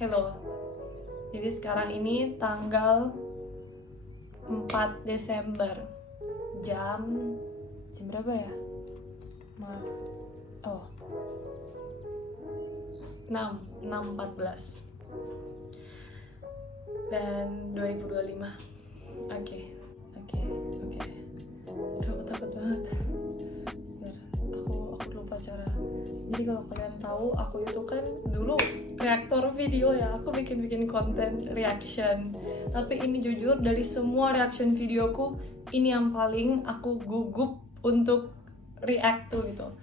Hello. Jadi sekarang ini tanggal 4 Desember. Jam berapa ya? Maaf. Oh. 6.14. Dan 2025. Oke. Aduh, aku takut banget. Bentar, aku lupa cara. Jadi kalau kalian tahu, aku itu kan dulu reaktor video ya. Aku bikin konten reaction. Tapi ini jujur dari semua reaction videoku, ini yang paling aku gugup untuk react tuh gitu.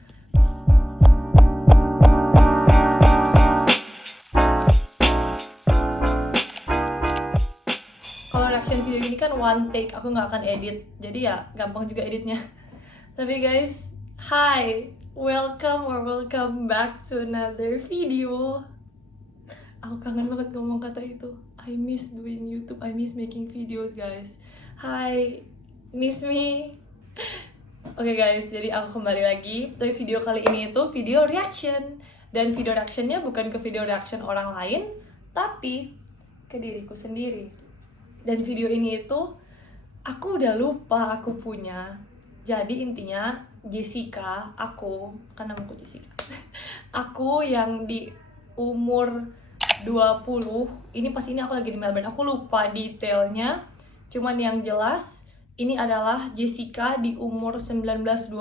Kalau reaction video ini kan one take, aku nggak akan edit, jadi ya gampang juga editnya. Tapi guys, hi, welcome back to another video. Aku kangen banget ngomong kata itu. I miss doing YouTube, I miss making videos guys. Hi, miss me. Oke guys, jadi aku kembali lagi. Tapi video kali ini itu video reaction. Dan video reactionnya bukan ke video reaction orang lain, tapi ke diriku sendiri. Dan video ini itu aku udah lupa aku punya. Jadi intinya Jessica, aku, kan namaku Jessica. Aku yang di umur 20, ini pas ini aku lagi di Melbourne. Aku lupa detailnya. Cuman yang jelas ini adalah Jessica di umur 19-20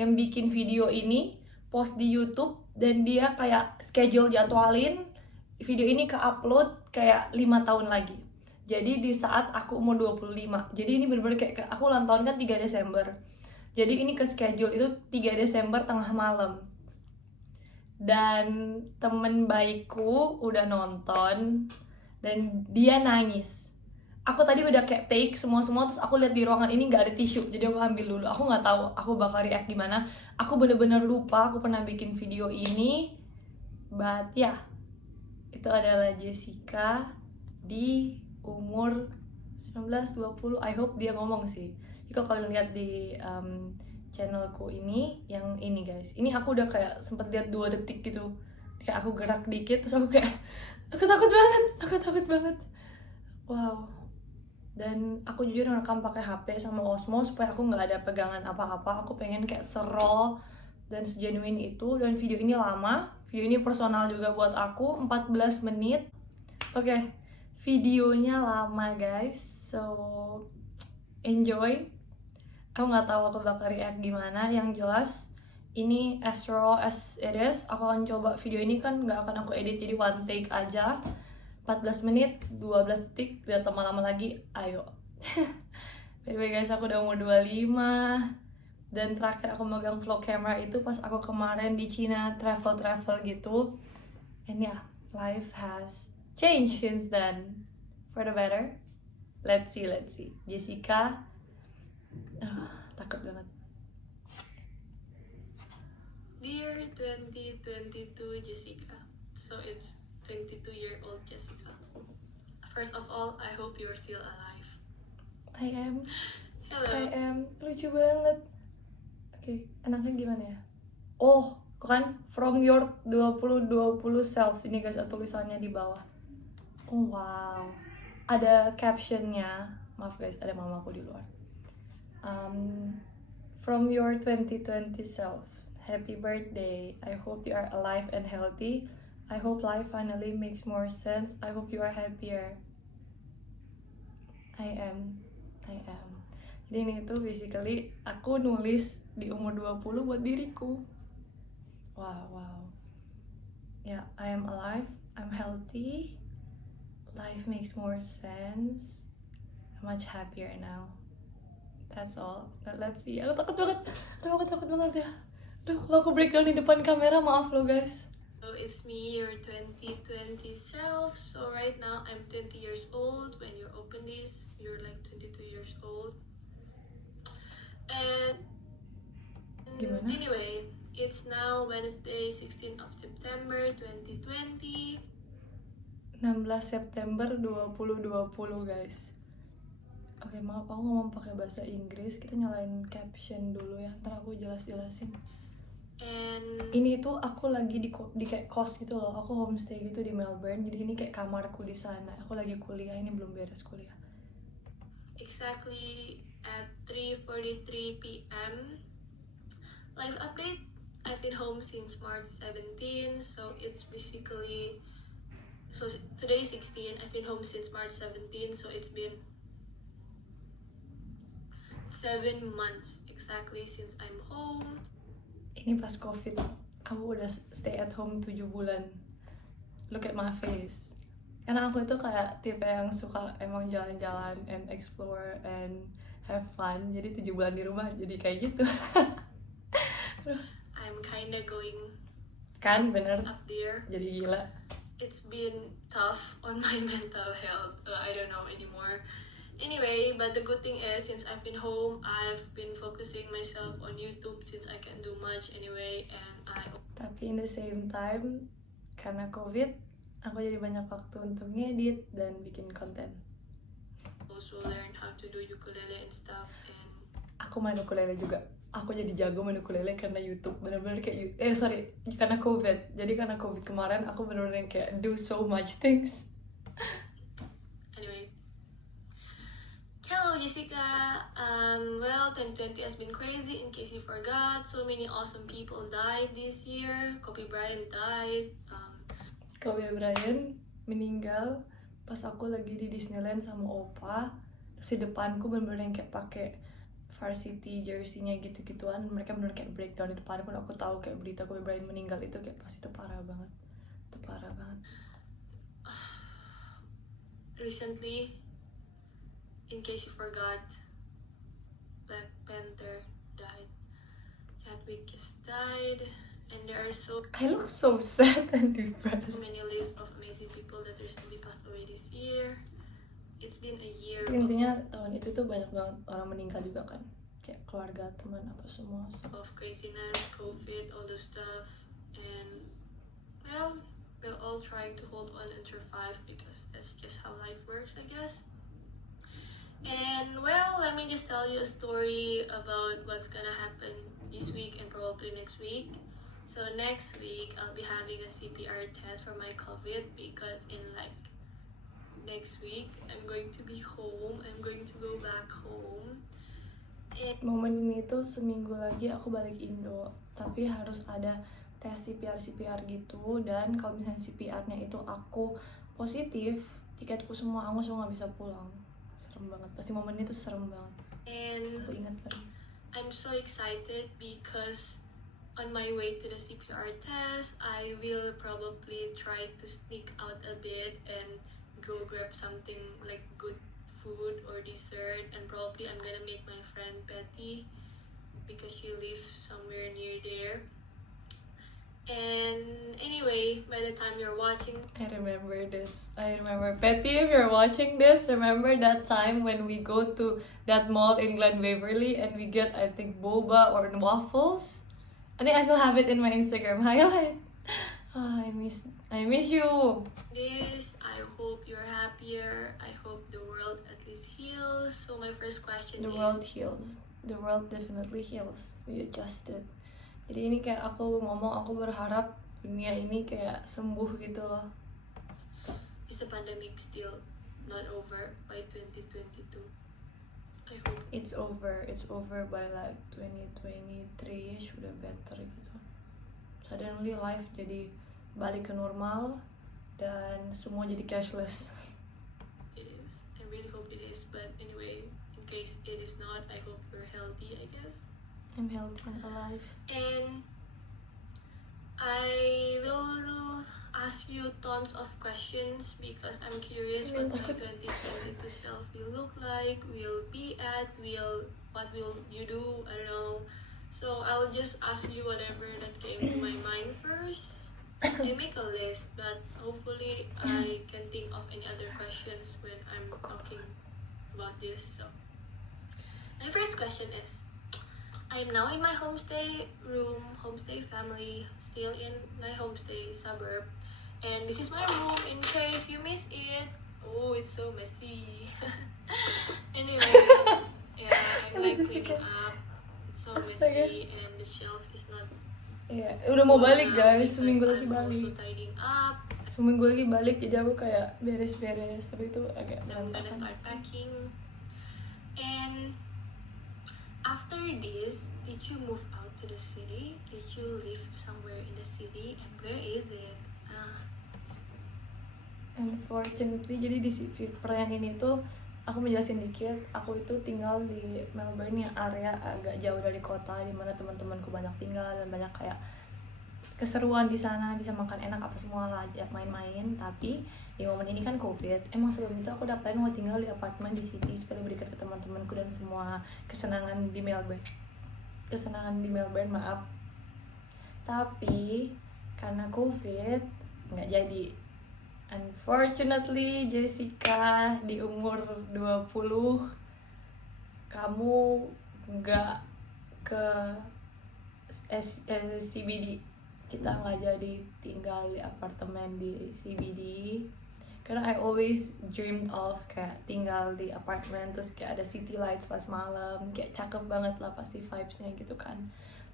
yang bikin video ini, post di YouTube, dan dia kayak schedule jadwalin video ini ke upload kayak 5 tahun lagi. Jadi di saat aku umur 25. Jadi ini bener-bener kayak aku ulang tahun kan 3 Desember. Jadi ini ke schedule itu 3 Desember tengah malam. Dan temen baikku udah nonton dan dia nangis. Aku tadi udah kayak take semua terus aku lihat di ruangan ini nggak ada tisu, jadi aku ambil dulu. Aku nggak tahu aku bakal react gimana. Aku bener-bener lupa aku pernah bikin video ini. But ya, itu adalah Jessica di umur 19-20. I hope dia ngomong sih. Jadi kalau kalian lihat di channelku ini, yang ini guys, ini aku udah kayak sempet lihat 2 detik gitu. Kayak aku gerak dikit terus aku kayak aku takut banget. Wow. Dan aku jujur ngerekam pakai HP sama Osmo supaya aku nggak ada pegangan apa-apa. Aku pengen kayak raw dan segenuine itu. Dan video ini lama. Video ini personal juga buat aku, 14 menit. Oke, videonya lama guys, so enjoy. Aku nggak tahu aku bakal react gimana. Yang jelas ini as raw as it is. Aku akan coba video ini kan nggak akan aku edit, jadi one take aja. 14 menit, 12 detik, biar lama-lama lagi, ayo. By the way guys, aku udah umur 25. Dan terakhir aku megang vlog camera itu pas aku kemarin di Cina travel gitu. And yeah, life has changed since then for the better. Let's see. Jessica, takut banget. Dear 2022 Jessica, so it's 22-year-old Jessica. First of all, I hope you're still alive. I am. Hello. Lucu banget. Oke, enaknya gimana ya? Oh, kan from your 2020 self. Ini guys, ada tulisannya di bawah. Oh wow. Ada captionnya. Maaf guys, ada mamaku di luar. From your 2020 self. Happy birthday. I hope you are alive and healthy. I hope life finally makes more sense. I hope you are happier. I am. Jadi ini tuh basically aku nulis di umur 20 buat diriku. Wow. Yeah, I am alive, I'm healthy, life makes more sense, I'm much happier now. That's all. Let's see. Aku takut banget ya. Aduh, kalau aku breakdown di depan kamera, maaf lo guys. So it's me, your 2020 self. So right now I'm 20 years old. When you open this, you're like 22 years old. And Gimana? Anyway, it's now Wednesday, 16th of September 2020. 16 September 2020 guys. Oke, maaf aku ngomong pakai bahasa Inggris. Kita nyalain caption dulu ya, ntar aku jelasin. And Ini tuh aku lagi di kayak kos gitu loh. Aku homestay gitu di Melbourne. Jadi ini kayak kamarku di sana. Aku lagi kuliah, ini belum beres kuliah. exactly at 3:43 p.m. Life update. I've been home since March 17, so it's basically today 16. I've been home since March 17, so it's been 7 months exactly since I'm home. Ini pas COVID. Aku udah stay at home 7 bulan. Look at my face. Karena aku itu kayak tipe yang suka emang jalan-jalan and explore and have fun. Jadi 7 bulan di rumah jadi kayak gitu. I'm kinda going Kan bener, up there. jadi gila. It's been tough on my mental health. I don't know anymore. Anyway, but the good thing is since I've been home, I've been focusing myself on YouTube since I can't do much anyway, and I Tapi in the same time, karena COVID, aku jadi banyak waktu untuk ngedit dan bikin konten. also learned how to do ukulele and stuff. And Aku main ukulele juga. Aku jadi jago main ukulele karena YouTube. Bener-bener kayak karena COVID. Jadi karena COVID kemarin aku bener-bener kayak do so much things. anyway, hello Jessica. Well, 2020 has been crazy. In case you forgot, so many awesome people died this year. Kobe Bryant died. Kobe Bryant meninggal pas aku lagi di Disneyland sama Opa. Terus di depanku bener-bener yang kayak pakai varsity jersey-nya gitu-gituan. Mereka bener kayak breakdown di depanku. Dan aku tahu kayak berita Kobe Bryant meninggal itu kayak pasti itu parah banget. Itu parah banget. Recently, in case you forgot, Black Panther died. Chadwick just died, and there are so I look so sad and depressed. many lists of amazing people that recently passed away this year. It's been a year Intinya tahun itu tuh banyak banget orang meninggal juga kan. Kayak keluarga, teman, apa semua. of craziness, COVID, all the stuff, and well, we're all trying to hold on and survive because that's just how life works, I guess. And well, let me just tell you a story about what's gonna happen this week and probably next week. So next week I'll be having a CPR test for my COVID because in like next week I'm going to be home. I'm going to go back home. Momen ini tuh seminggu lagi aku balik Indo. Tapi harus ada tes CPR gitu. Dan kalau misalnya CPR-nya itu aku positif, tiketku semua aku nggak bisa pulang. Serem banget, pasti momen itu serem banget. And Aku ingat lagi. I'm so excited because on my way to the CPR test, I will probably try to sneak out a bit and go grab something like good food or dessert, and probably I'm gonna meet my friend Betty because she lives somewhere near there. And anyway, by the time you're watching, I remember this. I remember. Betty, if you're watching this, remember that time when we go to that mall in Glen Waverly and we get, I think, boba or waffles? I think I still have it in my Instagram highlight. Oh, I miss you. this, I hope you're happier. I hope the world at least heals. So my first question The is, world heals. The world definitely heals. We adjusted. Jadi ini kayak aku ngomong, aku berharap dunia ini kayak sembuh gitu loh. is the pandemic still not over by 2022? I hope. It's over by like 2023 udah better gitu. Suddenly life jadi balik ke normal dan semua jadi cashless. It is. I really hope it is. But anyway, in case it is not, I hope you're healthy, I guess. I'm healthy and alive. And I will ask you tons of questions because I'm curious what my 2022 self will look like, will be at, what will you do, I don't know. So I'll just ask you whatever that came to my mind first. I make a list, but hopefully I can think of any other questions when I'm talking about this. So my first question is, I am now in my homestay family, still in my homestay suburb. And this is my room in case you miss it. Oh, it's so messy. Anyway, yeah, I'm like cleaning up. It's so messy and the shelf is not Iya, udah mau for balik now, guys, because seminggu lagi I'm balik. also tidying up. Seminggu lagi balik, jadi aku kayak beres-beres, tapi itu agak I'm gonna berantakan start sih. packing. And after this, did you move out to the city? Did you live somewhere in the city? And where is it? Unfortunately, jadi di pertanyaan ini tuh aku menjelasin dikit. Aku itu tinggal di Melbourne, yang area agak jauh dari kota, dimana teman-temanku banyak tinggal dan banyak kayak keseruan di sana, bisa makan enak apa semua lah, ajak main-main. Tapi di momen ini kan COVID, emang sebelum itu aku daftarin mau tinggal di apartemen di city supaya lebih dekat ke teman-temanku dan semua kesenangan di Melbourne, maaf. Tapi karena COVID nggak jadi. Unfortunately, Jessica, di umur 20 kamu nggak ke CBD. Kita nggak jadi tinggal di apartemen di CBD karena I always dreamed of kayak tinggal di apartemen terus kayak ada city lights pas malam, kayak cakep banget lah pasti vibes-nya gitu kan.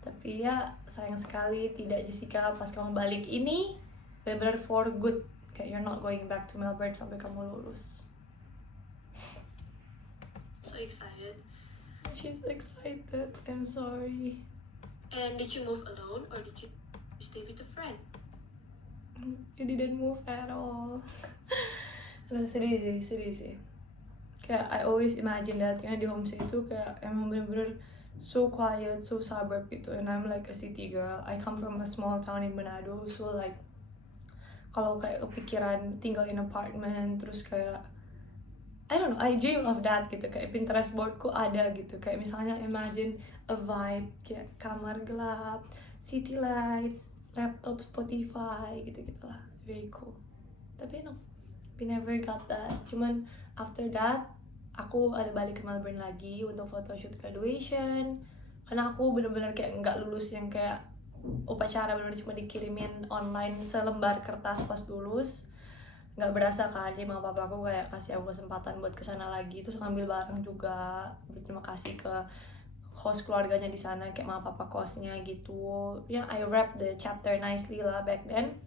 Tapi ya sayang sekali tidak, Jessica, pas kamu balik ini benar-benar for good, kayak you're not going back to Melbourne sampai kamu lulus. So excited. She's excited, I'm sorry. And did you move alone or did you stay with a friend? You didn't move at all. Aduh, sedih sih. Kayak I always imagine that di homestay itu kayak emang bener-bener so quiet, so suburb gitu. And I'm like a city girl. I come from a small town in Manado, so like kalau kayak kepikiran tinggal in apartment terus kayak I don't know, I dream of that gitu. Kayak Pinterest boardku ada gitu. Kayak misalnya imagine a vibe kayak kamar gelap, city lights, laptop Spotify gitu-gitu lah. Very cool. Tapi no, we never got that. Cuman after that aku ada balik ke Melbourne lagi untuk photoshoot graduation. Karena aku bener-bener kayak nggak lulus yang kayak upacara bener-bener cuma dikirimin online selembar kertas pas lulus. Nggak berasa kan, jadi mama papa aku kayak kasih aku kesempatan buat kesana lagi, terus ngambil barang juga. Berterima kasih ke host keluarganya di sana, kayak mama papa kosnya gitu. Ya, I wrap the chapter nicely lah back then.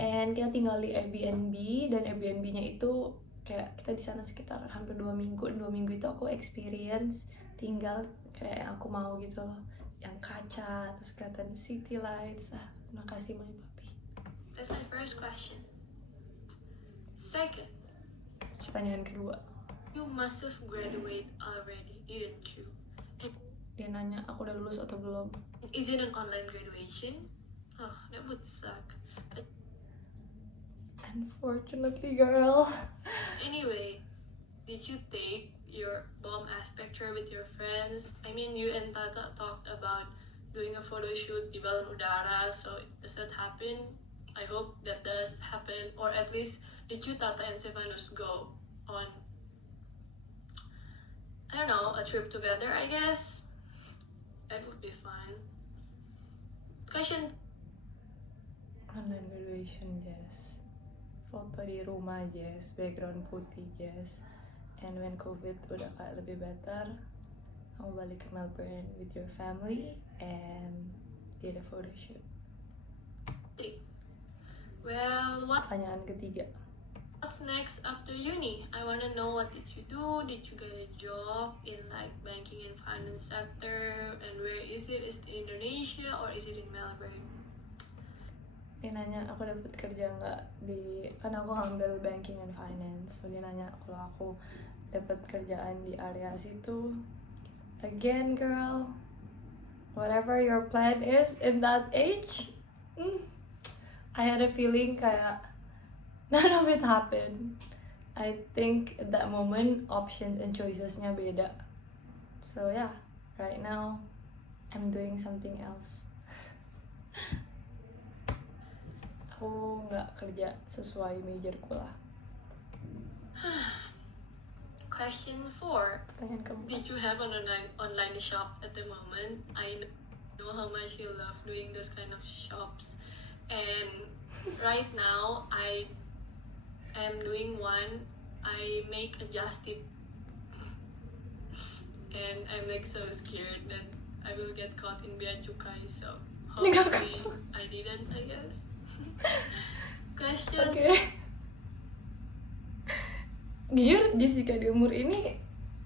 And kita tinggal di Airbnb, dan Airbnb-nya itu kayak kita di sana sekitar hampir 2 minggu. 2 minggu itu aku experience tinggal kayak yang aku mau gitu loh, yang kaca, terus kelihatan city lights. Terima kasih mami papi. That's my first question. Second, Pertanyaan kedua, you must have graduated already, didn't you? And dia nanya aku udah lulus atau belum. is it an online graduation? Oh, that would suck. But Unfortunately, girl. anyway, did you take your bomb ass picture with your friends? I mean, you and Tata talked about doing a photo shoot di Balon Udara, so does that happen? I hope that does happen, or at least did you, Tata, and Stefanus go on, I don't know, a trip together, I guess? That would be fun. Question, Online graduation, yes. Foto di rumah, yes. Background putih, yes. And when COVID udah kayak lebih better, kamu balik ke Melbourne with your family and did a photo shoot. 3. Well, Pertanyaan ketiga, what's next after uni? I wanna know, what did you do? Did you get a job in like banking and finance sector? And where is it? Is it in Indonesia or is it in Melbourne? dia nanya aku dapat kerja nggak di, karena aku ngambil banking and finance, so dia nanya kalau aku dapat kerjaan di area situ. Again, girl, whatever your plan is in that age, I had a feeling kayak none of it happened. I think at that moment options and choicesnya beda. So yeah, right now I'm doing something else. Aku nggak kerja sesuai majorku lah. Question 4. Pertanyaan keempat, Did you have an online shop at the moment? I know how much you love doing those kind of shops. And right now, I am doing one. I make a just tip. And I'm like so scared that I will get caught in bea cukai, so Hopefully, I didn't, I guess. Question. Oke. Jujur, Jessica di umur ini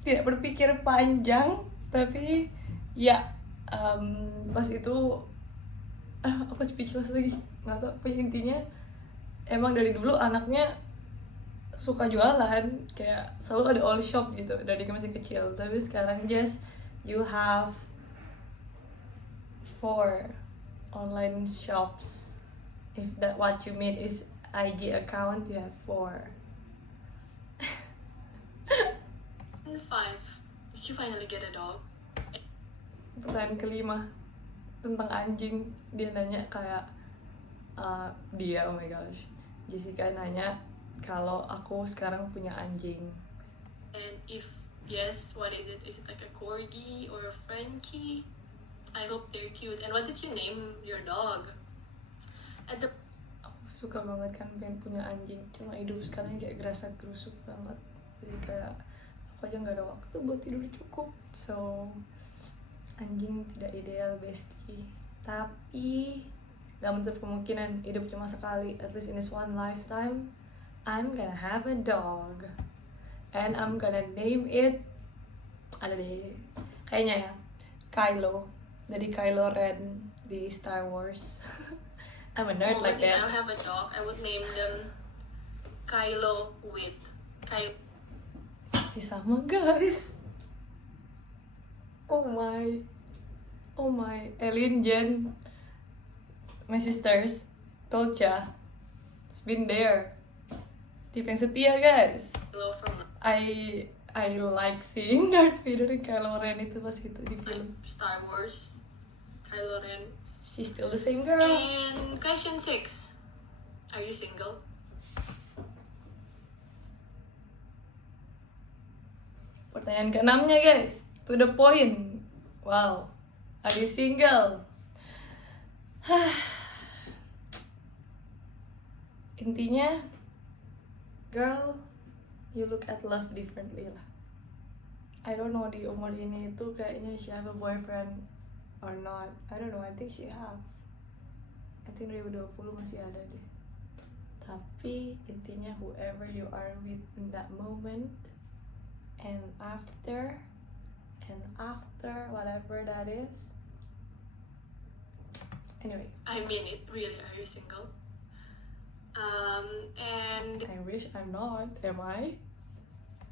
tidak berpikir panjang, tapi ya pas itu aku speechless lagi, nggak tahu. Pokoknya intinya emang dari dulu anaknya suka jualan, kayak selalu ada all shop gitu dari masih kecil. Tapi sekarang just you have 4 online shops. If that what you mean is IG account, you have 4. And 5. Did you finally get a dog? Pertanyaan kelima tentang anjing, dia nanya kayak oh my gosh, Jessica nanya kalau aku sekarang punya anjing. And if yes, what is it? Is it like a corgi or a Frenchie? I hope they're cute. And what did you name your dog? At the Aku suka banget kan pengen punya anjing, cuma hidup sekarang kayak gerasa gerusuk banget, jadi kayak aku aja nggak ada waktu buat tidur cukup. So anjing tidak ideal bestie, tapi gak menutup kemungkinan hidup cuma sekali. At least in this one lifetime I'm gonna have a dog and I'm gonna name it, ada deh kayaknya ya, Kylo, dari Kylo Ren di Star Wars. I'm a nerd like if I that. have a dog, I would name them Kylo with Si sama guys. Oh my, Alien Jen, my sisters, told ya, it's been there. Tipe yang setia guys. Kylo from I like seeing Darth Vader dan Kylo Ren itu pas itu di film. Star Wars. Kylo Ren. She's still the same girl. And question 6. Are you single? Pertanyaan keenamnya guys, to the point. Wow, are you single? Intinya, girl, you look at love differently lah. I don't know di umur ini itu kayaknya she have a boyfriend or not. I don't know, I think she have. I think 2020 masih ada deh. Tapi intinya whoever you are with in that moment and after whatever that is. Anyway, I mean it, really, are you single? And I wish I'm not, am I?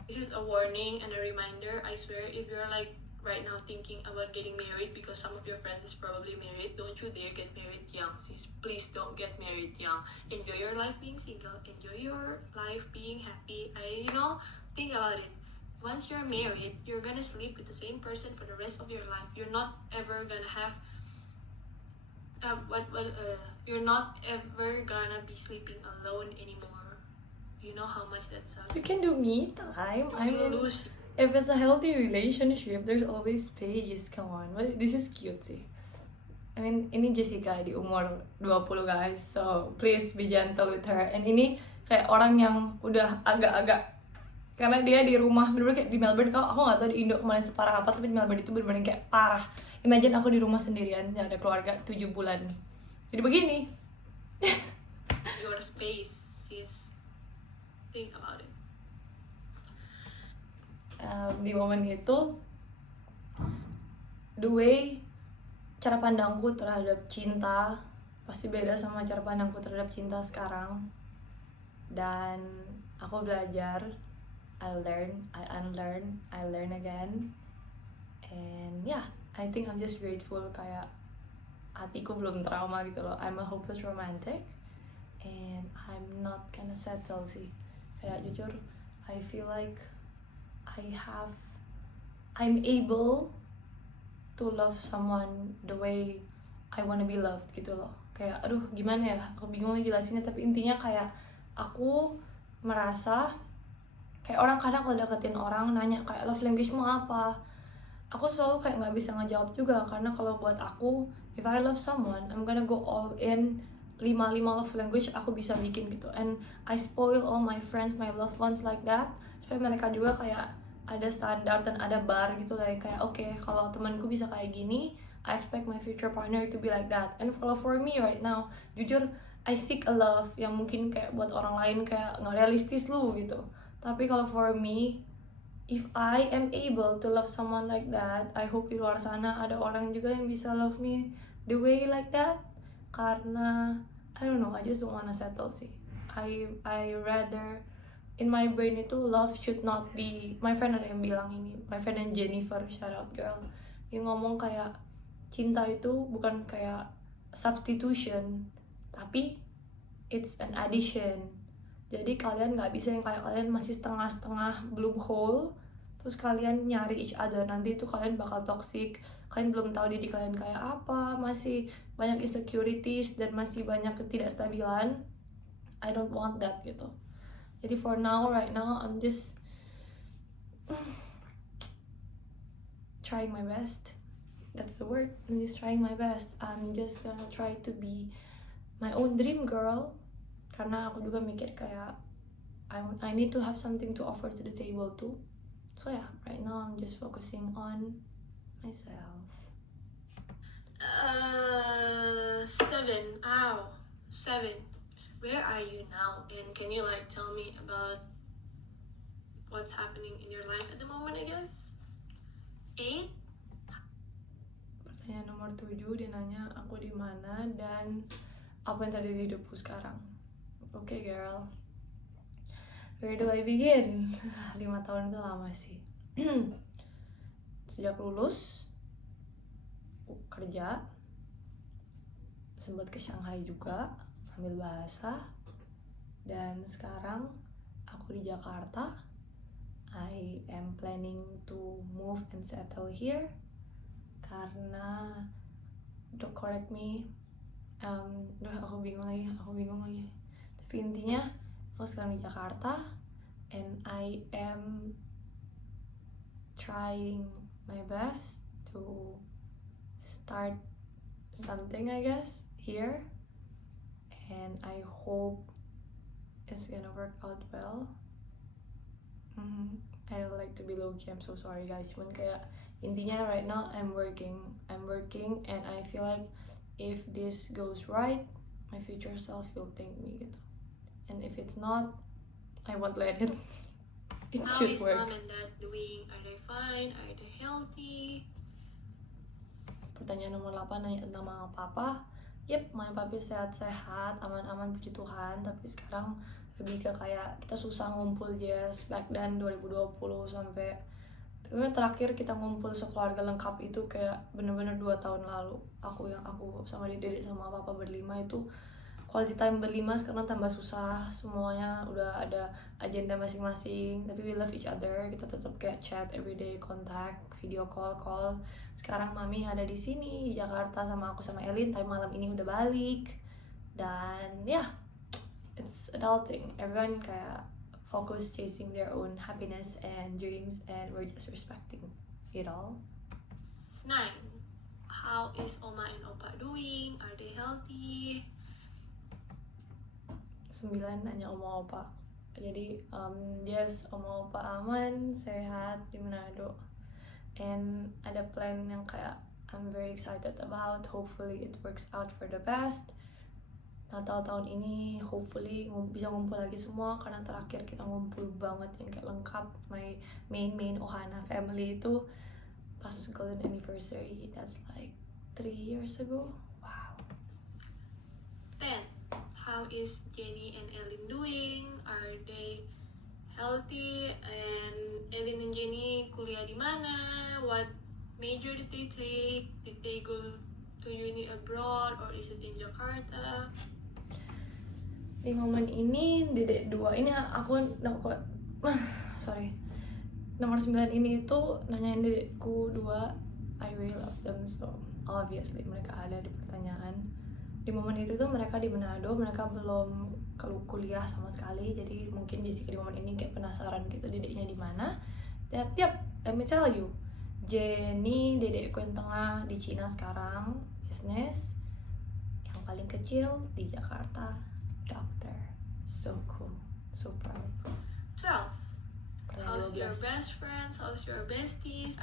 this is a warning and a reminder. I swear, if you're like right now thinking about getting married because some of your friends is probably married, don't you dare get married young, sis. Please don't get married young. Enjoy your life being single. Enjoy your life being happy. Think about it. Once you're married, you're gonna sleep with the same person for the rest of your life. You're not ever gonna have you're not ever gonna be sleeping alone anymore. You know how much that sucks. You can do me time. I You will mean, lose. if it's a healthy relationship, there's always space. Come on, this is cute sih. I mean, ini Jessica di umur 20 guys, so please be gentle with her. And ini kayak orang yang udah agak-agak, karena dia di rumah bener-bener kayak di Melbourne. Aku nggak tahu di Indo kemarin separah apa, tapi di Melbourne itu bener-bener kayak parah. Imagine aku di rumah sendirian, nggak ada keluarga 7 bulan. Jadi begini. Your space, sis. Think about it. Di momen itu, the way cara pandangku terhadap cinta pasti beda sama cara pandangku terhadap cinta sekarang. Dan aku belajar, I learn, I unlearn, I learn again. And yeah, I think I'm just grateful, kayak hatiku belum trauma gitu loh. I'm a hopeless romantic and I'm not gonna settle sih. Kayak jujur, I feel like I'm able to love someone the way I wanna be loved gitu loh. Kayak aduh gimana ya, aku bingung lagi jelasinnya, tapi intinya kayak aku merasa kayak orang kadang kalau deketin orang nanya kayak love language-mu apa, aku selalu kayak nggak bisa ngejawab juga, karena kalau buat aku, if I love someone, I'm gonna go all in. 5 love language aku bisa bikin gitu, and I spoil all my friends, my loved ones like that, supaya mereka juga kayak ada standar dan ada bar gitu, kayak oke, kalau temanku bisa kayak gini, I expect my future partner to be like that. And kalau for me right now, jujur I seek a love yang mungkin kayak buat orang lain kayak nggak realistis lu gitu. Tapi kalau for me, if I am able to love someone like that, I hope di luar sana ada orang juga yang bisa love me the way like that. Karena I don't know, I just don't wanna settle sih. I rather in my brain itu love should not be. My friend ada yang bilang ini, my friend and Jennifer, shout out girl, yang ngomong kayak cinta itu bukan kayak substitution, tapi it's an addition. Jadi kalian nggak bisa yang kayak kalian masih setengah-setengah belum whole, terus kalian nyari each other, nanti itu kalian bakal toxic. Kalian belum tahu diri kalian kayak apa, masih banyak insecurities dan masih banyak ketidakstabilan. I don't want that gitu. Jadi for now, right now, I'm just trying my best. That's the word. I'm just trying my best. I'm just gonna try to be my own dream girl. Karena aku juga mikir kayak I need to have something to offer to the table too. So yeah, right now I'm just focusing on myself. 7. Ow. 7. Where are you now? And can you like tell me about what's happening in your life at the moment, I guess? 8. Pertanyaan nomor 7, dia nanya aku di mana dan apa yang terjadi di hidupku sekarang. Okay girl, where do I begin? 5 tahun itu lama sih. Sejak lulus kerja, sempat ke Shanghai juga ambil bahasa, dan sekarang aku di Jakarta. I am planning to move and settle here karena, don't correct me, aku bingung lagi. Tapi intinya aku sekarang di Jakarta and I am trying my best to start something, I guess, here, and I hope it's gonna work out well. I like to be low-key, I'm so sorry guys, cuman kayak intinya right now I'm working and I feel like if this goes right, my future self will thank me gitu. And if it's not, I won't let it. It How should is work. mom and dad doing? Are they fine? Are they healthy? Pertanyaan nomor 8 nanya tentang mama papa. Yep, mama papi sehat-sehat, aman-aman puji Tuhan. Tapi sekarang lebih ke kayak kita susah ngumpul Jess. Back then 2020 sampai terakhir kita ngumpul sekeluarga lengkap itu kayak bener-bener 2 tahun lalu. Aku sama dedek sama papa berlima itu quality time berlima sekarang tambah susah. Semuanya udah ada agenda masing-masing, tapi we love each other. Kita tetap kayak chat everyday, contact, video call. Sekarang mami ada di sini di Jakarta sama aku sama Elin, tapi malam ini udah balik. Dan yeah, it's adulting. Everyone kayak focus chasing their own happiness and dreams, and we're just respecting it all. 9. How is Oma and Opa doing? Are they healthy? 9 nanya Oma Opa. Jadi yes, Oma Opa aman, sehat di Manado. And ada plan yang kayak I'm very excited about. Hopefully it works out for the best. Natal tahun ini hopefully bisa ngumpul lagi semua, karena terakhir kita ngumpul banget yang kayak lengkap, my main Ohana family itu pas golden anniversary. That's like 3 years ago. Wow. 10. How is Jenny and Ellen doing? Are they healthy? And Ellen and Jenny kuliah di mana? What major did they take? Did they go to uni abroad or is it in Jakarta? Di momen ini dedek 2 ini aku sorry, nomor 9 ini itu nanyain dedekku 2. I really love them, so obviously mereka ada di pertanyaan. Di momen itu tuh mereka di Manado, mereka belum kuliah sama sekali, jadi mungkin Jessica di momen ini kayak penasaran gitu dedeknya di mana. Yep, let me tell you, Jenny dedekku yang tengah di Cina sekarang, business. Yang paling kecil di Jakarta, doctor. So cool, so proud. 12. Pertanyaan How's your 12. best friends? How's your besties?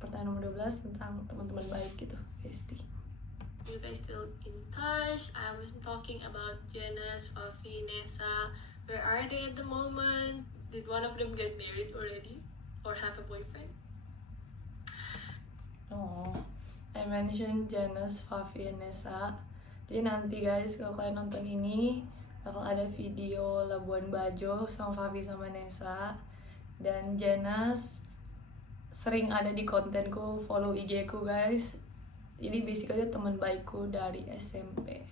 pertanyaan nomor 12 tentang teman-teman baik gitu, bestie. You guys still in touch? I was talking about Janice, Fafi, Nessa. Where are they at the moment? Did one of them get married already? Or have a boyfriend? Oh, I mentioned Janice, Fafi, and Nessa. Jadi nanti guys, kalau kalian nonton ini bakal ada video Labuan Bajo sama Fafi sama Nessa. Dan Janice sering ada di kontenku, follow IG ku guys. Jadi basically teman baikku dari SMP.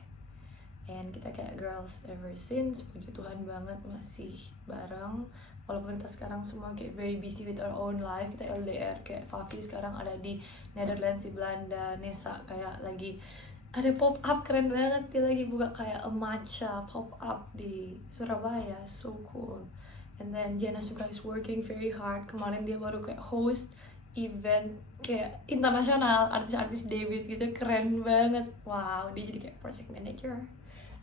And kita kayak girls ever since, puji Tuhan banget masih bareng. Walaupun kita sekarang semua kayak very busy with our own life, kita LDR. Kayak Fafi sekarang ada di Netherlands, di Belanda. Nessa kayak lagi ada pop up keren banget, dia lagi buka kayak a matcha pop up di Surabaya, so cool. And then Janice juga is working very hard. Kemarin dia baru kayak host event kayak internasional, artis-artis debut gitu, keren banget. Wow, dia jadi kayak project manager.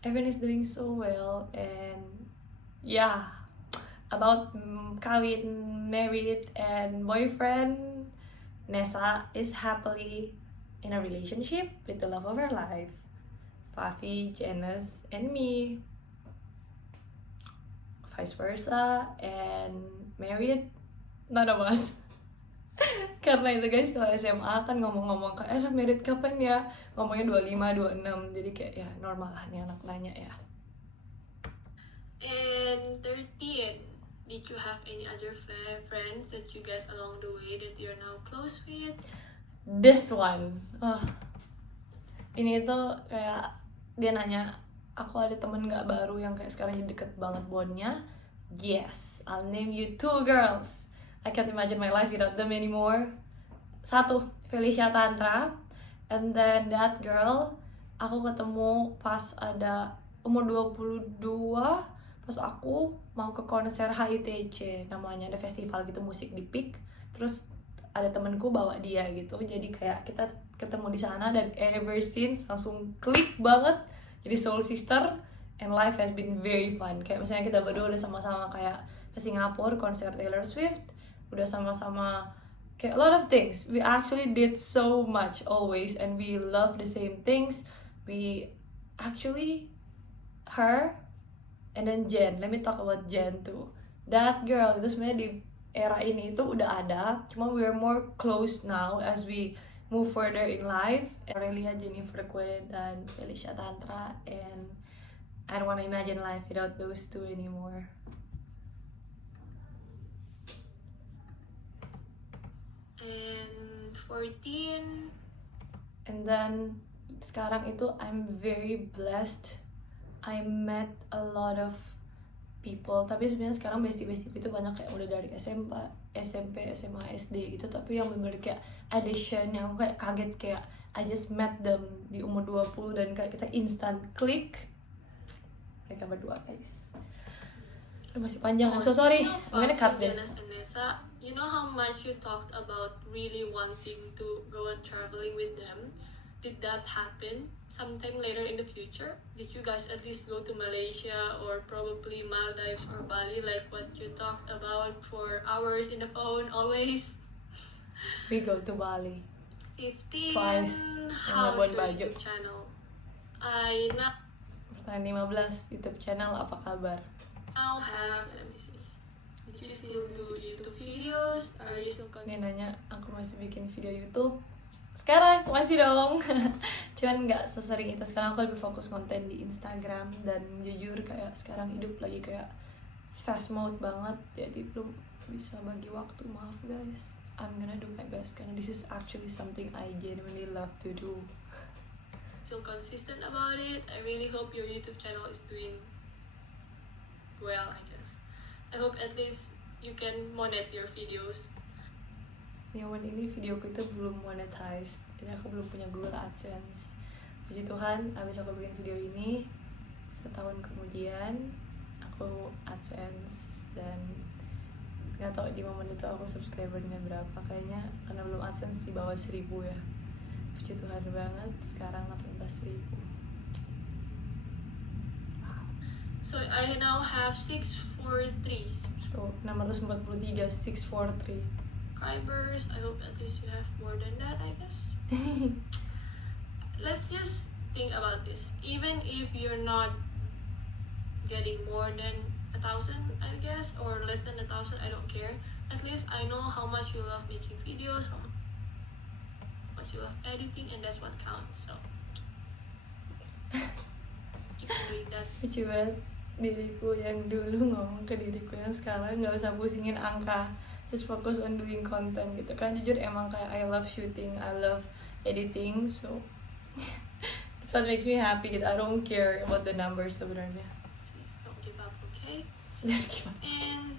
Everyone is doing so well. And yeah, about kawin, married, and boyfriend, Nessa is happily in a relationship with the love of her life, Fafi, Janice, and me. Vice versa, and married, none of us. Karena itu guys, kalau SMA kan ngomong-ngomong kayak married kapan ya, ngomongnya 25, 26, jadi kayak ya normal lah nih anak nanya ya. And 13, did you have any other friends that you get along the way that you're now close with? This one, ini tuh kayak dia nanya, aku ada temen nggak baru yang kayak sekarang jadi deket banget bondnya? Yes, I'll name you 2 girls. I can't imagine my life without them anymore. 1, Felicia Tantra. And then that girl, aku ketemu pas ada umur 22, pas aku mau ke konser HITC namanya, ada festival gitu musik di PIK. Terus ada temenku bawa dia gitu, jadi kayak kita ketemu di sana dan ever since langsung klik banget, jadi soul sister. And life has been very fun. Kayak misalnya kita berdua udah sama-sama kayak ke Singapura konser Taylor Swift, udah sama-sama kayak a lot of things. We actually did so much always, and we love the same things. We actually, her and then Jen, let me talk about Jen too. That girl itu sebenarnya di era ini itu udah ada, cuma we are more close now as we move further in life. Aurelia, Jennifer Quinn, dan Felicia Tantra, and I don't want to imagine life without those 2 anymore. And 14. And then sekarang itu I'm very blessed. I met a lot of people. Tapi sebenarnya sekarang bestie-bestie itu banyak kayak udah dari SMP, SMA, SD gitu. Tapi yang bener kayak addition yang aku kayak kaget, kayak I just met them di umur 20 dan kayak kita instant click. Mereka berdua guys. Masih panjang, I'm so sorry. I'm gonna cut this. And Nessa, you know how much you talked about really wanting to go and traveling with them? Did that happen sometime later in the future? Did you guys at least go to Malaysia or probably Maldives or Bali like what you talked about for hours in the phone always? We go to Bali 15. twice. How's Labuan your Bajo. YouTube channel? I Pertanyaan 15, YouTube channel apa kabar? now have, let me see. Did you still do YouTube videos? Are you still Dia nanya, aku masih bikin video YouTube? Sekarang masih dong. Cuman nggak sesering itu. Sekarang aku lebih fokus konten di Instagram. Dan jujur kayak sekarang hidup lagi kayak fast mode banget, jadi belum bisa bagi waktu, maaf guys. I'm gonna do my best karena this is actually something I genuinely love to do. still consistent about it? I really hope your YouTube channel is doing well, I guess. I hope at least you can monet your videos. Nyaman ini videoku itu belum monetized, jadi aku belum punya Google AdSense. Puji Tuhan, abis aku bikin video ini, setahun kemudian aku AdSense. Dan nggak tahu di momen itu aku subscribernya berapa, kayaknya karena belum AdSense di bawah 1000 ya. Puji Tuhan banget, sekarang 18.000. So I now have 643. So 643, 643. subscribers. I hope at least you have more than that, I guess. Let's just think about this. Even if you're not getting more than 1,000, I guess, or less than 1,000, I don't care. At least I know how much you love making videos, how much you love editing, and that's what counts. So keep on doing that. Lucu banget diriku yang dulu ngomong ke diriku yang sekarang nggak usah pusingin angka, just focus on doing content gitu kan. Jujur emang kayak I love shooting, I love editing, so that's what makes me happy gitu. I don't care about the numbers sebenarnya. Please don't give up, okay? Jadi gimana? And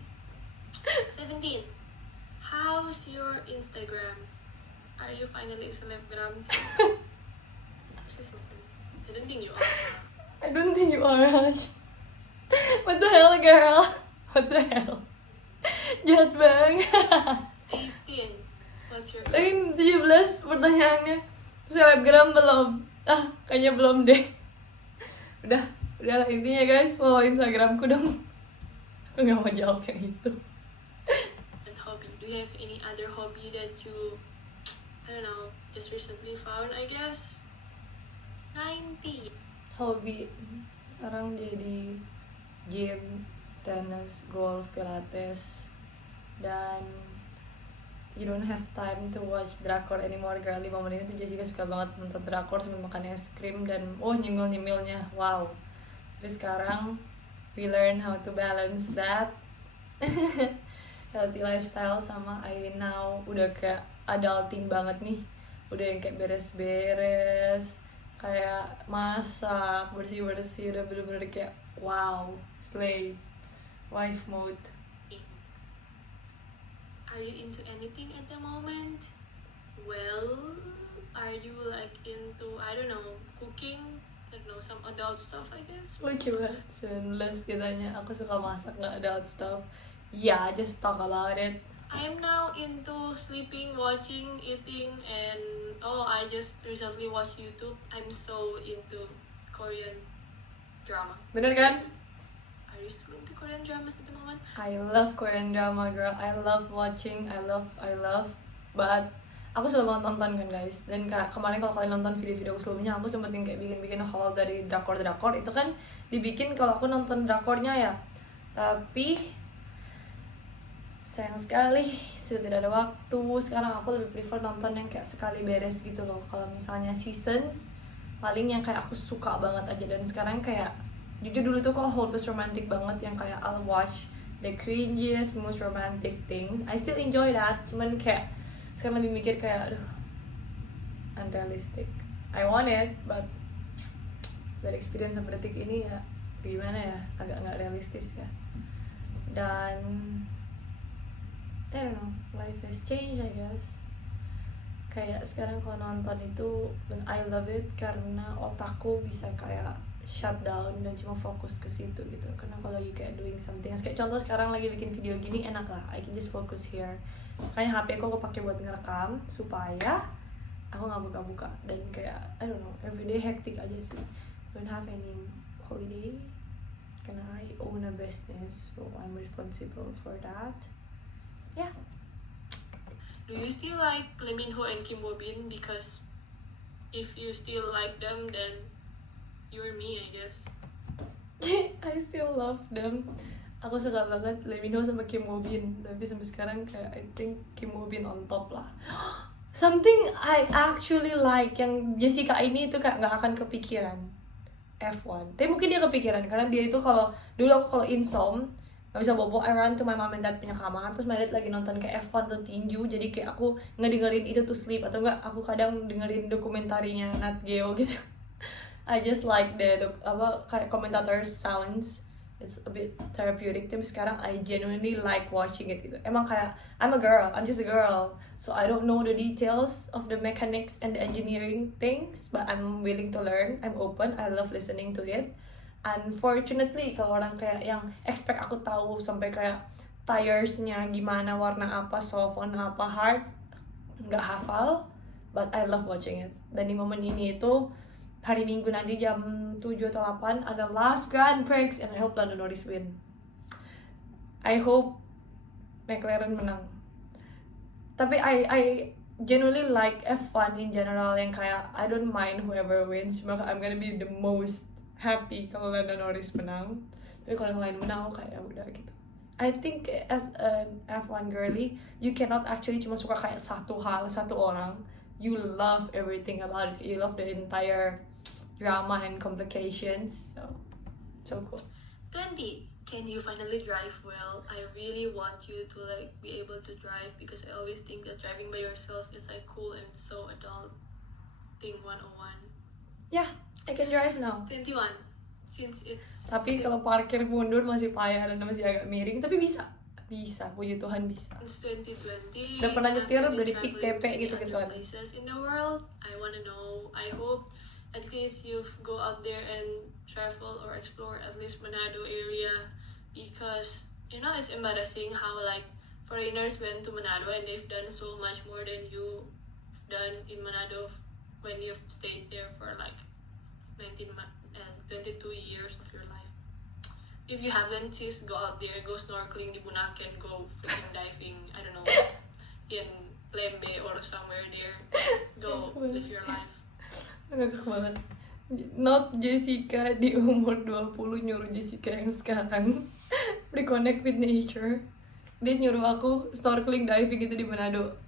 17. How's your Instagram? Are you finally a celebgram? I don't think you are. I don't think you are, Raj. What the hell, girl? What the hell? Jahat banget. 18. What's your Lagi 17 pertanyaannya. Selebgram belum? Kayaknya belum deh. Udah lah intinya guys, follow Instagramku dong. Aku nggak mau jawab yang itu. and hobby? Do you have any other hobby that you, I don't know, just recently found, I guess? 19. Hobi sekarang jadi gym, tenis, golf, pilates, dan you don't have time to watch drakor anymore girl. 5 menit itu Jessica suka banget nonton drakor sambil makan es krim dan nyemil-nyemilnya, wow. Tapi sekarang we learn how to balance that healthy lifestyle sama I now udah kayak adulting banget nih, udah yang kayak beres-beres, kayak masak, bersih-bersih, udah bener-bener kayak wow, slay, wife mode. Are you into anything at the moment? Well, are you like into, I don't know, cooking? I don't know, some adult stuff, I guess? Lucu banget, 19 ditanya aku suka masak nggak adult stuff. Yeah, just talk about it. I am now into sleeping, watching, eating, and I just recently watched YouTube. I'm so into Korean drama. Bener kan? Are you still into Korean dramas at the moment? I love Korean drama girl, I love watching, I love, but aku suka banget nonton kan guys. Dan kemarin kalau kalian nonton video-video sebelumnya, aku sempet kayak bikin haul dari drakor itu kan dibikin kalau aku nonton drakornya ya. Tapi sayang sekali sudah tidak ada waktu. Sekarang aku lebih prefer nonton yang kayak sekali beres gitu loh. Kalau misalnya seasons, paling yang kayak aku suka banget aja. Dan sekarang kayak jujur dulu tuh kok hopeless romantic banget, yang kayak I'll watch the cringiest, most romantic thing. I still enjoy that, cuman kayak sekarang lebih mikir kayak aduh, unrealistic. I want it, but dari experience sampai detik ini ya gimana ya, agak nggak realistis ya. Dan I don't know, life has changed I guess. Kayak sekarang kalau nonton itu, dan I love it karena otakku bisa kayak shut down dan cuma fokus ke situ gitu. Karena kalau lagi kayak doing something, kayak contoh sekarang lagi bikin video gini, enak lah, I can just focus here. Makanya HP aku pakai buat ngerekam supaya aku nggak buka-buka. Dan kayak I don't know, everyday hectic aja sih. Don't have any holiday karena I own a business, so I'm responsible for that. Yeah. Do you still like Lee Min Ho and Kim Bo Bin? Because if you still like them, then you're me, I guess. I still love them. Aku suka banget Lee Min Ho sama Kim Bo Bin. Tapi sampai sekarang kayak I think Kim Bo Bin on top lah. Something I actually like yang Jessica ini tuh kayak nggak akan kepikiran F1. Tapi mungkin dia kepikiran karena dia itu kalau dulu aku kalau insom gak bisa bobo, I run to my mom and dad punya kamar, terus my dad lagi nonton kayak F1 atau tinju, jadi kayak aku ngedengerin itu to sleep, atau enggak aku kadang dengerin dokumentarinya Nat Geo gitu. I just like the kayak commentator sounds, it's a bit therapeutic. Tapi sekarang I genuinely like watching it gitu. Emang kayak I'm just a girl, so I don't know the details of the mechanics and the engineering things, but I'm willing to learn, I'm open, I love listening to it. Unfortunately, kalau orang kayak yang expect aku tahu sampai kayak tires-nya gimana, warna apa, soft, warna apa, hard, nggak hafal, but I love watching it. Dan di momen ini itu hari Minggu nanti jam 7 atau 8 ada last Grand Prix, and I hope Lando Norris win. I hope McLaren menang. Tapi I genuinely like F1 in general, yang kayak I don't mind whoever wins, cuma I'm gonna be the most happy kalau Lando Norris menang. Tapi kalau yang lain menang aku kayak udah gitu. I think as an F1 girly, you cannot actually cuma suka kayak satu hal, satu orang. You love everything about it. You love the entire drama and complications. So cool. 20. Can you finally drive well? I really want you to like be able to drive because I always think that driving by yourself is like cool and so adult thing 101. Yeah, I can drive now. 21. Since it's Tapi kalau parkir mundur masih payah dan masih agak miring, tapi bisa, puji Tuhan bisa. Since 2020, Udah pernah nyetir, I've been udah di pick traveling PP to gitu-gituan. other places in the world. I wanna know. I hope at least you've go out there and travel or explore at least Manado area, because you know it's embarrassing how like foreigners went to Manado and they've done so much more than you've done in Manado when you've stayed there for like 22 years of your life. If you haven't, just go out there, go snorkeling di Bunaken, go freaking diving, I don't know, in Lembe or somewhere there. Go live your life. Ngakak banget. Not Jessica di umur 20 nyuruh Jessica yang sekarang reconnect with nature. Dia nyuruh aku snorkeling diving gitu di Manado.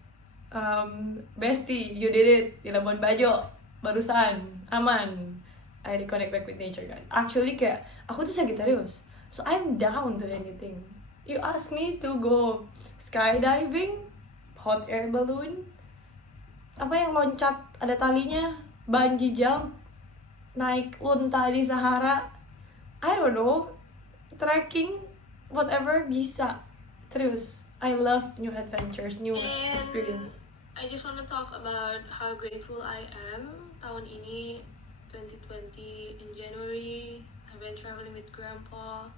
Bestie, you did it di Labuan Bajo barusan, aman. I reconnect back with nature, guys. Actually kayak aku tuh Sagittarius, so I'm down to anything. You ask me to go skydiving, hot air balloon, apa yang loncat ada talinya, bungee jump, naik unta di Sahara, I don't know, trekking, whatever, bisa. Terus, I love new adventures, new And experience. I just want to talk about how grateful I am. Tahun ini 2020 in January, I went traveling with Grandpa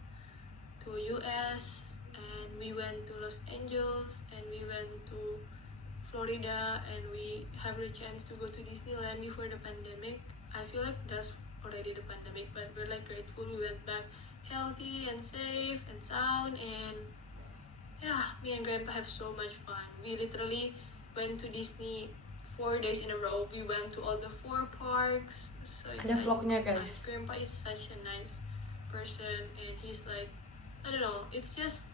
to US, and we went to Los Angeles, and we went to Florida, and we have the chance to go to Disneyland before the pandemic. I feel like that's already the pandemic, but we're like grateful we went back healthy and safe and sound, and yeah, me and Grandpa have so much fun. We literally went to Disney 4 days in a row. We went to all the 4 parks. So Ada vlognya, guys. nice. Grandpa is such a nice person, and he's like, I don't know, it's just,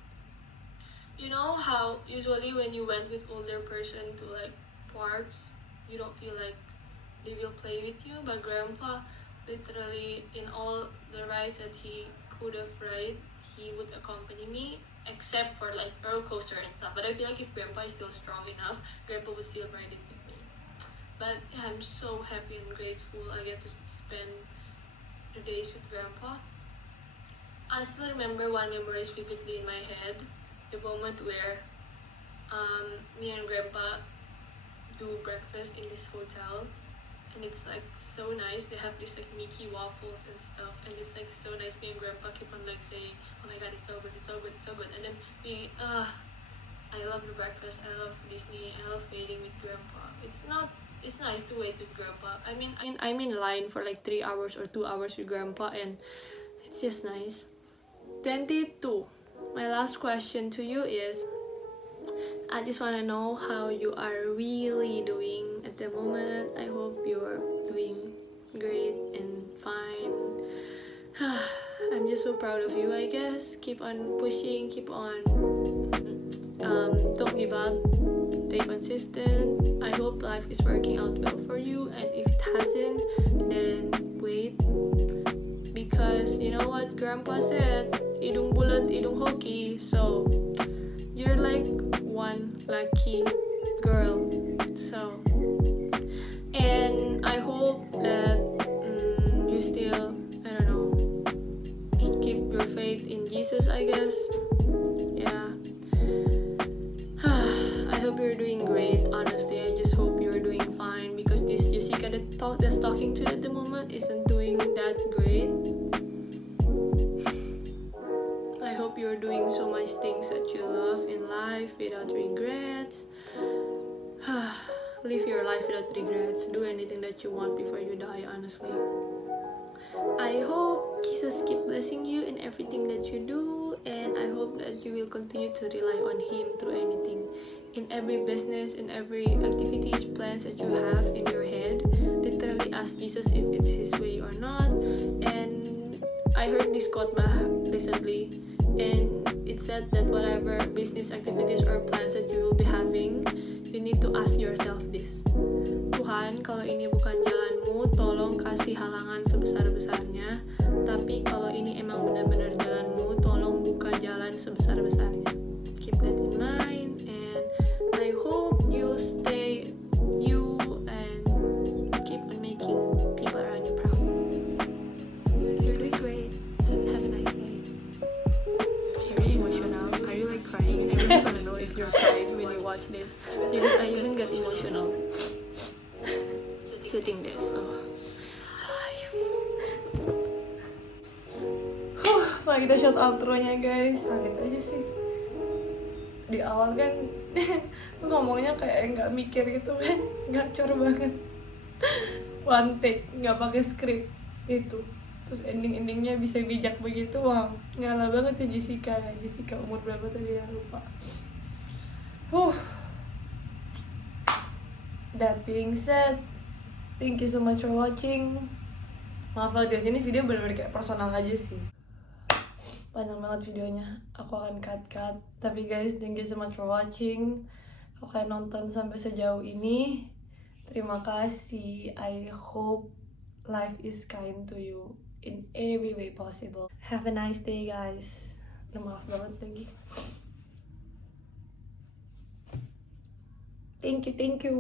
you know how usually when you went with older person to like parks, you don't feel like they will play with you, but Grandpa literally in all the rides that he could have ride, he would accompany me, except for like roller coaster and stuff. But I feel like if Grandpa is still strong enough, Grandpa would still ride it with me. But I'm so happy and grateful I get to spend the days with Grandpa. I still remember one memory is vividly in my head, the moment where me and Grandpa do breakfast in this hotel, and it's like so nice. They have this like Mickey waffles and stuff, and it's like so nice. Me and Grandpa keep on like saying, "Oh my God, it's so good, it's so good, it's so good." And then I love the breakfast. I love Disney. I love waiting with Grandpa. It's nice to wait with Grandpa. I'm in line for like 3 hours or 2 hours with Grandpa, and it's just nice. 22. My last question to you is, I just want to know how you are really doing at the moment. I hope you're doing great and fine. I'm just so proud of you, I guess. Keep on pushing, keep on. Don't give up. Stay consistent. I hope life is working out well for you, and if it hasn't, then wait. Because you know what Grandpa said, idung bulat, idung hoki. So you're like one lucky girl. So, and I hope that you still, I don't know, just keep your faith in Jesus, I guess. Yeah. I hope you're doing great. Honestly, I just hope you're doing fine, because this Jessica that's talking to you at the moment isn't doing that great. I hope you're doing so much things that you love in life without regrets. Live your life without regrets. Do anything that you want before you die, honestly. I hope Jesus keep blessing you in everything that you do, and I hope that you will continue to rely on Him through anything in every business, in every activities, plans that you have in your head, literally ask Jesus if it's His way or not. And I heard this quote recently, and it said that whatever business activities or plans that you will be having, you need to ask yourself this: Tuhan, kalau ini bukan jalanmu, tolong kasih halangan sebesar-besarnya. Tapi kalau ini emang benar-benar jalanmu, tolong buka jalan sebesar-besarnya. Keep that in mind, and I hope you'll stay you and keep on making people around you proud. You're doing great. Have a nice day. Are you emotional? Are you like crying? I really want to know if you're crying when you watch this. Because I even get emotional shooting this. Oh. Nah, kita shot outro-nya guys. Sakit aja sih. Di awal kan ngomongnya kayak nggak mikir gitu kan, gacor banget. One take, nggak pakai skrip itu. Terus endingnya bisa bijak begitu, wow, nyala banget ya Jessica umur berapa tadi ya, lupa. That being said, thank you so much for watching. Maaf lah guys, ini video bener-bener kayak personal aja sih. Panjang banget videonya, aku akan cut. Tapi guys, thank you so much for watching. Kalau kalian nonton sampai sejauh ini, terima kasih. I hope life is kind to you in every way possible. Have a nice day guys. Maaf banget lagi. Thank you.